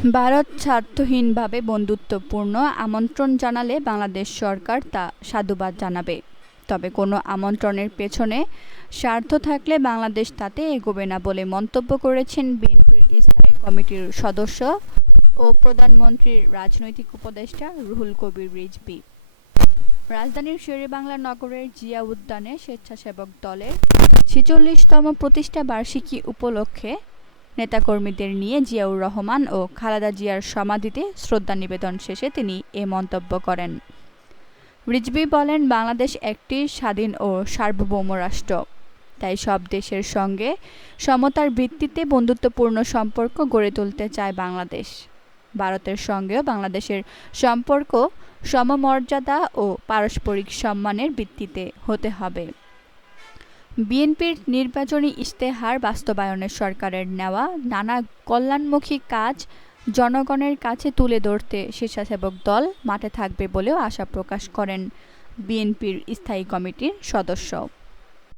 ভারত স্বার্থহীনভাবে বন্ধুত্বপূর্ণ আমন্ত্রণ জানালে বাংলাদেশ সরকার তা সাধুবাদ জানাবে। তবে কোনো আমন্ত্রণের পেছনে স্বার্থ থাকলে বাংলাদেশ তাতে এগোবে না বলে মন্তব্য করেছেন বিএনপির স্থায়ী কমিটির সদস্য ও প্রধানমন্ত্রীর রাজনৈতিক উপদেষ্টা রুহুল কবির রিজভী। রাজধানীর শেরেবাংলা নগরের জিয়া উদ্যানে স্বেচ্ছাসেবক দলের ৪৬তম প্রতিষ্ঠা বার্ষিকী উপলক্ষে নেতাকর্মীদের নিয়ে জিয়াউর রহমান ও খালেদা জিয়ার সমাধিতে শ্রদ্ধা নিবেদন শেষে তিনি এ মন্তব্য করেন। রিজভী বলেন, বাংলাদেশ একটি স্বাধীন ও সার্বভৌম রাষ্ট্র, তাই সব দেশের সঙ্গে সমতার ভিত্তিতে বন্ধুত্বপূর্ণ সম্পর্ক গড়ে তুলতে চায় বাংলাদেশ। ভারতের সঙ্গেও বাংলাদেশের সম্পর্ক সমমর্যাদা ও পারস্পরিক সম্মানের ভিত্তিতে হতে হবে। বিএনপির নির্বাচনী ইশতেহার বাস্তবায়নে সরকারের নেওয়া নানা কল্যাণমুখী কাজ জনগণের কাছে তুলে ধরতে স্বেচ্ছাসেবক দল মাঠে থাকবে বলেও আশা প্রকাশ করেন বিএনপির স্থায়ী কমিটির সদস্য।